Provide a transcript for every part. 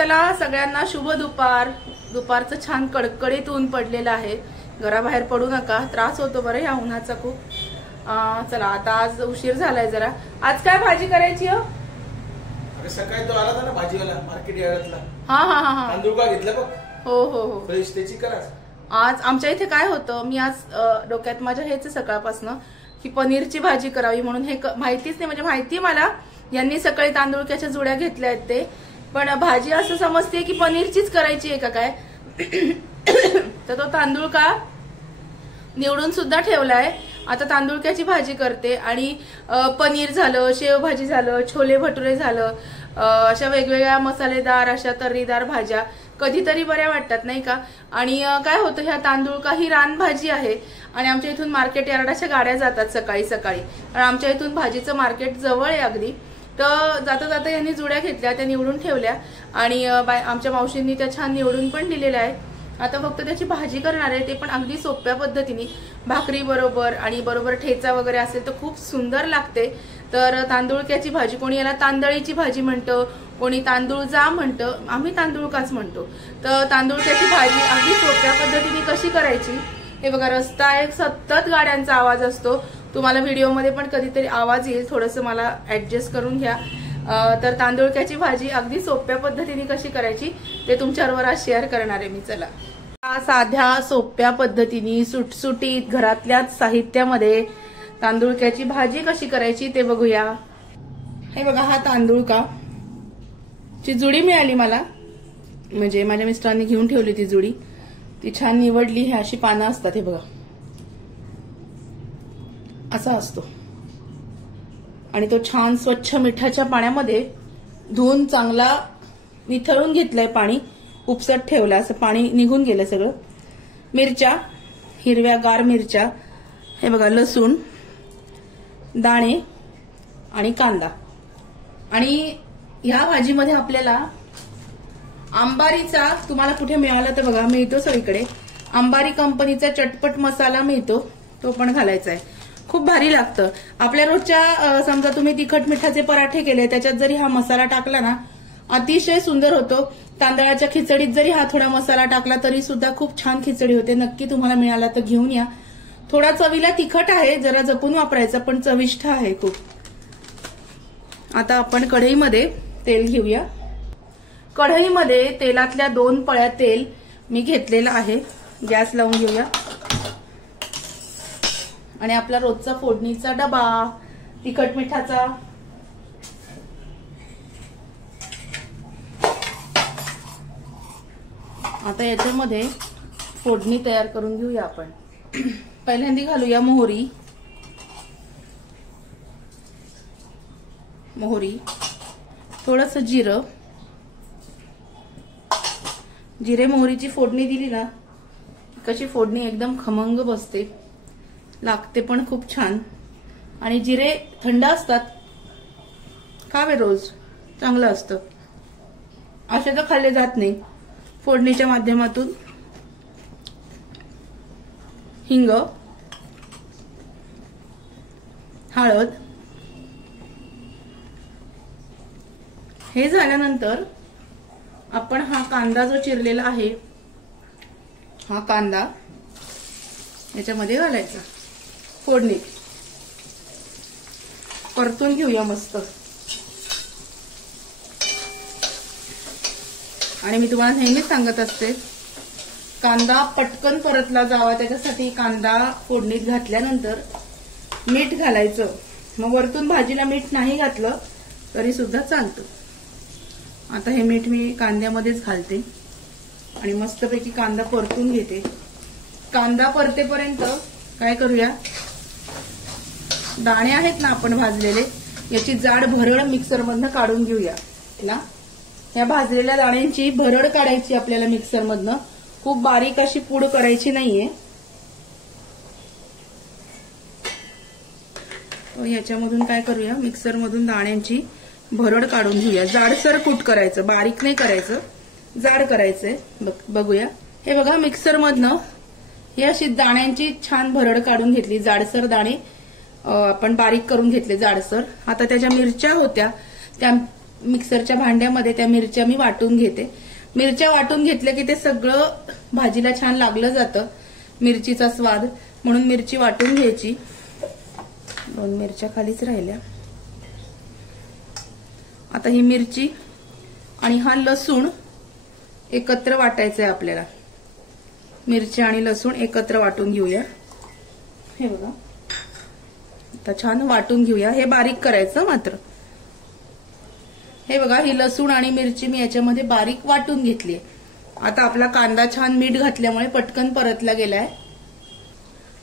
चला सगळ्यांना शुभ दुपार. दुपारचं छान कडकडीत ऊन पडलेलं आहे. घराबाहेर पडू नका, त्रास होतो बरं ह्या उन्हाचा खूप. चला आता आज उशीर झालाय जरा. आज काय भाजी करायची हो? सकाळी तो आला ना भाजीवाला मार्केट यार्डातला. हा तांदूळ का घेतला बघ. हो फ्रेश त्याची करा. आज आमच्या इथे काय होतं, मी आज डोक्यात माझ्या हेच सकाळपासनं की पनीरची भाजी करावी म्हणून. हे माहितीच नाही, म्हणजे माहिती मला यांनी सकाळी तांदूळक्याच्या जुड्या घेतल्या आहेत ते, पण भाजी असं समजते की पनीरचीच करायची आहे का काय. तर तो तांदूळ का निवडून सुद्धा ठेवलाय. आता तांदूळक्याची भाजी करते आणि पनीर झालं, शेवभाजी झालं, छोले भटुरे झालं, अशा वेगवेगळ्या मसालेदार अशा तर्रीदार भाज्या कधीतरी बऱ्या वाटतात नाही का. आणि काय होतं, ह्या तांदूळ का ही रानभाजी आहे आणि आमच्या इथून मार्केट यार्डाच्या गाड्या जातात सकाळी सकाळी, आणि आमच्या इथून भाजीचं मार्केट जवळ आहे अगदी. तर जाता जाता यांनी जुड्या घेतल्या, त्या निवडून ठेवल्या आणि आमच्या मावशींनी त्या छान निवडून पण दिलेल्या आहेत. आता फक्त त्याची भाजी करणार आहे, ते पण अगदी सोप्या पद्धतीने, भाकरी बरोबर आणि बरोबर ठेचा वगैरे असेल तर खूप सुंदर लागते. तर तांदूळक्याची भाजी, कोणी याला तांदळीची भाजी म्हणतं, कोणी तांदूळ जा म्हणतं, आम्ही तांदूळकाच म्हणतो. तर तांदूळक्याची भाजी अगदी सोप्या पद्धतीने कशी करायची हे बघा. रस्ता आहे, सतत गाड्यांचा आवाज असतो, तुम्हाला व्हिडिओमध्ये पण कधीतरी आवाज येईल, थोडंसं मला ऍडजस्ट करून घ्या. तर तांदूळक्याची भाजी अगदी सोप्या पद्धतीने कशी करायची ते तुमच्याबरोबर आज शेअर करणार आहे मी. चला, साध्या सोप्या पद्धतीने सुटसुटीत घरातल्याच साहित्यामध्ये तांदूळक्याची भाजी कशी करायची ते बघूया. हे बघा, हा तांदूळ का ची जुडी मिळाली मला, म्हणजे माझ्या मिस्टरांनी घेऊन ठेवली ती जुडी, ती छान निवडली. हे अशी पानं असतात, हे बघा असा असतो, आणि तो छान स्वच्छ मिठाच्या पाण्यामध्ये धुवून चांगला निथळून घेतलाय. पाणी उपसट ठेवला, असं पाणी निघून गेलं सगळं. मिरच्या, हिरव्या गार मिरच्या, हे बघा लसूण, दाणे आणि कांदा. आणि ह्या भाजीमध्ये आपल्याला अंबारीचा, तुम्हाला कुठे मिळाला तर बघा, मिळतो सगळीकडे, अंबारी कंपनीचा चटपट मसाला मिळतो, तो पण घालायचा आहे. खूप भारी लागतं. आपल्या रोजच्या समजा तुम्ही तिखट मिठाचे पराठे केले, त्याच्यात जरी हा मसाला टाकला ना, अतिशय सुंदर होतो. तांदळाच्या खिचडीत जरी हा थोडा मसाला टाकला तरी सुद्धा खूप छान खिचडी होते. नक्की तुम्हाला मिळाला तर घेऊन या. थोडा चवीला तिखट आहे, जरा जपून वापरायचा, पण चविष्ट आहे खूप. आता आपण कढईमध्ये तेल घेऊया. कढईमध्ये तेलातल्या 2 पळ्या तेल मी घेतलेलं आहे. गॅस लावून घेऊया. आणि आपला रोजचा फोडणीचा डबा तिखट मिठाचा, आता याच्यामध्ये फोडणी तयार करून घेऊया आपण. पहिल्यांदा घालूया मोहरी. थोडंसं जिरं. जिरे मोहरीची फोडणी दिली ना, कशी फोडणी एकदम खमंग बसते, लागते पण खूप छान. आणि जिरे थंड असतात, खावे रोज, चांगलं असतं. असे तर खाल्ले जात नाही. फोडणीच्या माध्यमातून हिंग, हळद. हे झाल्यानंतर आपण हा कांदा जो चिरलेला आहे, हा कांदा याच्यामध्ये घालायचा. फोडणी परतून घेऊया मस्त. आणि मी तुम्हाला नेहमीच सांगत असते, कांदा पटकन परतला जावा त्याच्यासाठी कांदा फोडणीत घातल्यानंतर मीठ घालायचं. मग वरतून भाजीला मीठ नाही घातलं तरी सुद्धा चालतं. आता हे मीठ मी कांद्यामध्येच घालते आणि मस्तपैकी कांदा परतून घेते. कांदा परतेपर्यंत काय करूया, दाणे आहेत ना आपण भाजलेले, याची जाड भरड मिक्सरमधनं काढून घेऊया ना. या भाजलेल्या दाण्यांची भरड काढायची आपल्याला मिक्सरमधनं, खूप बारीक अशी पूड करायची नाहीये. याच्यामधून काय करूया, मिक्सरमधून दाण्यांची भरड काढून घेऊया. जाडसर कूट करायचं, बारीक नाही करायचं, जाड करायचंय. बघूया, हे बघा मिक्सरमधनं ही अशी दाण्यांची छान भरड काढून घेतली. जाडसर दाणे आपण बारीक करून घेतले, जाडसर. आता त्याच्या मिरच्या होत्या, त्या मिक्सरच्या भांड्यामध्ये त्या मिरच्या मी वाटून घेते. मिरच्या वाटून घेतल्या की ते सगळं भाजीला छान लागलं जातं, मिरचीचा स्वाद, म्हणून मिरची वाटून घ्यायची. 2 मिरच्या खालीच राहिल्या. आता ही मिरची आणि हा लसूण एकत्र वाटायचंय आपल्याला. मिरची आणि लसूण एकत्र वाटून घेऊया. हे बघा, आता छान वाटून घेऊया. हे बारीक करायचं मात्र. हे बघा, ही लसूण आणि मिरची मी याच्यामध्ये बारीक वाटून घेतली. आता आपला कांदा छान मीठ घातल्यामुळे पटकन परतला गेलाय.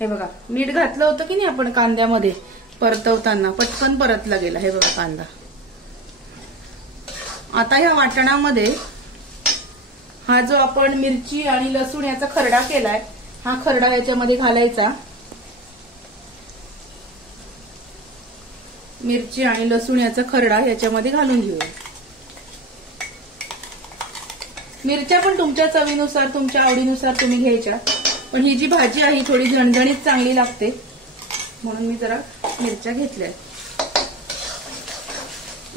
हे बघा, मीठ घातलं होतं की नाही आपण कांद्यामध्ये परतवताना, पटकन परतला गेला. हे बघा कांदा. आता ह्या वाटणामध्ये हा जो आपण मिरची आणि लसूण याचा खरडा केलाय, हा खरडा याच्यामध्ये घालायचा. मिरची आणि लसूण याचा खरडा याच्यामध्ये घालून घेऊया. मिरच्या पण तुमच्या चवीनुसार, तुमच्या आवडीनुसार तुम्ही घ्यायच्या. पण ही जी भाजी आहे थोडी झणझणीत चांगली लागते, म्हणून मी जरा मिरच्या घेतल्या.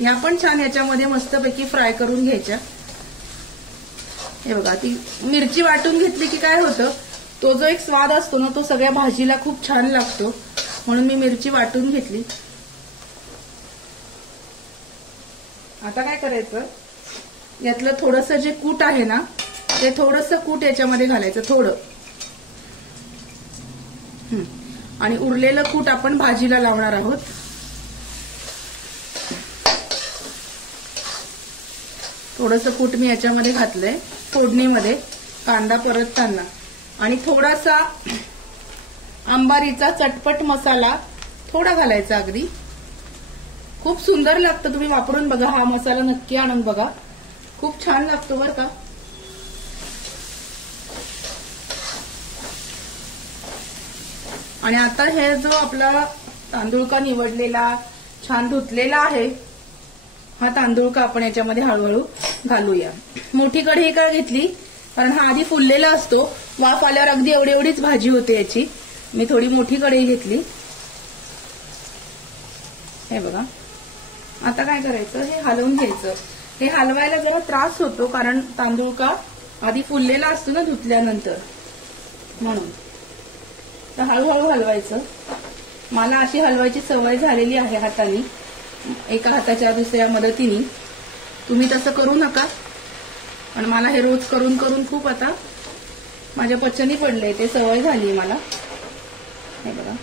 या पण छान याच्यामध्ये मस्तपैकी फ्राय करून घ्यायच्या. हे बघा, ती मिरची वाटून घेतली की काय होतं, तो जो एक स्वाद असतो ना, तो सगळ्या भाजीला खूप छान लागतो, म्हणून मी मिरची वाटून घेतली. आता काय करायचं, यातलं थोडंसं जे कूट आहे ना, ते थोडंसं कूट याच्यामध्ये घालायचं, थोडं. आणि उरलेलं कूट आपण भाजीला लावणार आहोत. थोडंसं कूट मी याच्यामध्ये घातलंय फोडणीमध्ये कांदा परतताना. आणि थोडासा अंबारीचा चटपट मसाला थोडा घालायचा अगदी. खूप सुंदर लागतं, तुम्ही वापरून बघा. हा मसाला नक्की आणून बघा, खूप छान लागतो बरं का. आणि आता हे जो आपला तांदूळ का निवडलेला, छान धुतलेला आहे, हा तांदूळ का आपण याच्यामध्ये हळूहळू घालूया. मोठी कढई का घेतली, कारण हा आधी फुललेला असतो. वाफ आल्यावर अगदी एवढीच भाजी होते याची. मी थोडी मोठी कढई घेतली. हे बघा, आता काय करायचं, हे हलवून घ्यायचं. हे हलवायला जरा त्रास होतो, कारण तांदूळ का आधी फुललेला असतो ना धुतल्यानंतर, म्हणून. तर हळूहळू हलवायचं. मला अशी हलवायची सवय झालेली आहे हाताने, एका हाताच्या दुसऱ्या मदतीने. तुम्ही तसं करू नका, पण मला हे रोज करून करून खूप आता माझ्या पचनी पडलंय, ते सवय झाली मला. हे बघा,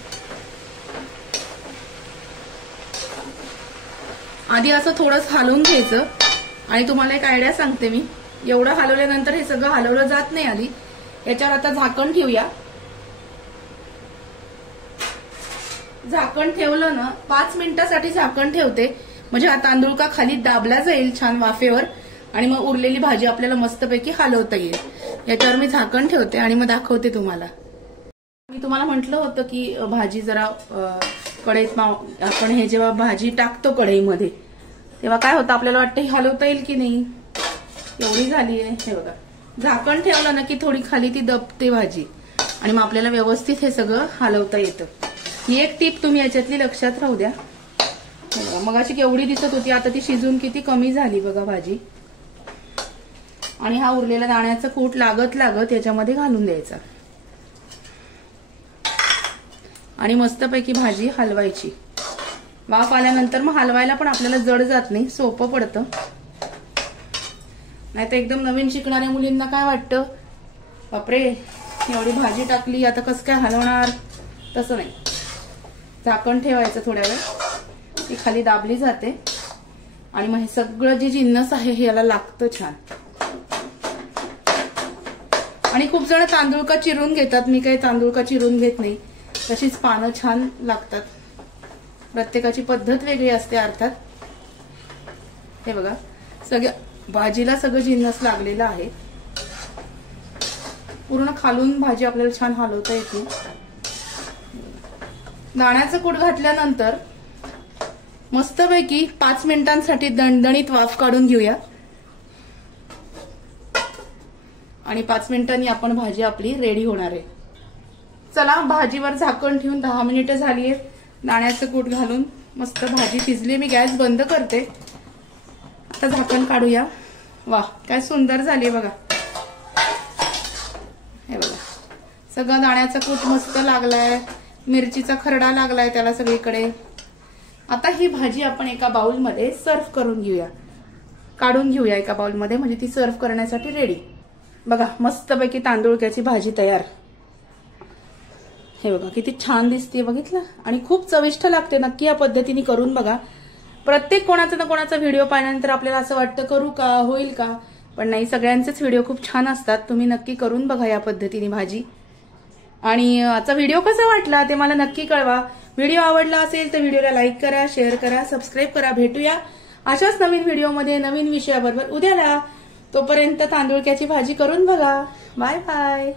आधी असं थोडंसं हलवून घ्यायचं. आणि तुम्हाला एक आयडिया सांगते मी, एवढं हलवल्यानंतर हे सगळं हलवलं जात नाही आधी. याच्यावर आता झाकण ठेवूया. झाकण ठेवलं ना, 5 मिनिटासाठी झाकण ठेवते, म्हणजे हा तांदूळ का खाली दाबला जाईल छान वाफेवर, आणि मग उरलेली भाजी आपल्याला मस्तपैकी हलवता येईल. याच्यावर मी झाकण ठेवते आणि मग दाखवते तुम्हाला. मी तुम्हाला म्हटलं होतं की भाजी जरा कढईत, आपण हे जेव्हा भाजी टाकतो कढईमध्ये, तेव्हा काय होतं, आपल्याला वाटतं ही हलवता येईल की नाही, एवढी झाली आहे. हे बघा, झाकण ठेवलं ना की थोडी खाली ती दबते भाजी, आणि मग आपल्याला व्यवस्थित हे सगळं हलवता येतं. ही एक टीप तुम्ही याच्यातली लक्षात राहू द्या. मग अशी केवढी दिसत होती, आता ती शिजून किती कमी झाली बघा भाजी. आणि हा उरलेला दाण्याचं कूट लागत लागत याच्यामध्ये घालून द्यायचा, आणि मस्तपैकी भाजी हलवायची. वाफ आल्यानंतर मग हलवायला पण आपल्याला जड जात नाही, सोपं पडतं. नाही तर एकदम नवीन शिकणाऱ्या मुलींना काय वाटतं, बापरे एवढी भाजी टाकली, आता कसं काय हलवणार, तसं नाही. झाकण ठेवायचं थोड्या वेळ, ती खाली दाबली जाते, आणि मग हे सगळं जे जिन्नस आहे हे याला लागतं छान. आणि खूप जण तांदूळ का चिरून घेतात, मी काही तांदूळ का चिरून घेत नाही. तशीच पानं छान लागतात. प्रत्येकाची पद्धत वेगळी असते अर्थात. हे बघा, सगळ्या भाजीला सगळं जिन्नस लागलेलं आहे. पूर्ण खालून भाजी आपल्याला छान हलवता येते. दाण्याचं कूट घातल्यानंतर मस्तपैकी 5 मिनिटांसाठी दणदणीत वाफ काढून घेऊया, आणि 5 मिनिटांनी आपण भाजी आपली रेडी होणार आहे. चला, भाजीवर झाकण ठेवून 10 मिनिटं झाली आहेत. दाण्याचं कूट घालून मस्त भाजी शिजली. मी गॅस बंद करते आता झाकण काढूया. वा काय सुंदर झाली बघा. हे बघा सगळं दाण्याचा कूट मस्त लागलाय, मिरचीचा खरडा लागलाय त्याला सगळीकडे. आता ही भाजी आपण एका बाउलमध्ये सर्व्ह करून घेऊया, काढून घेऊया एका बाउलमध्ये, म्हणजे ती सर्व्ह करण्यासाठी रेडी. बघा मस्तपैकी तांदूळक्याची भाजी तयार. हे बघा किती छान दिसते, बघितलं, आणि खूप चविष्ट लागते. नक्की या पद्धतीने करून बघा. प्रत्येक कोणाचा ना कोणाचा व्हिडिओ पाहिल्यानंतर आपल्याला असं वाटतं करू का, होईल का, पण नाही, सगळ्यांचेच व्हिडिओ खूप छान असतात. तुम्ही नक्की करून बघा या पद्धतीने भाजी. आणि आजचा व्हिडिओ कसा वाटला ते मला नक्की कळवा. व्हिडिओ आवडला असेल तर व्हिडिओला लाईक करा, शेअर करा, सबस्क्राईब करा. भेटूया अशाच नवीन व्हिडिओमध्ये नवीन विषयाबरोबर उद्याला. तोपर्यंत तांदूळक्याची भाजी करून बघा. Bye bye.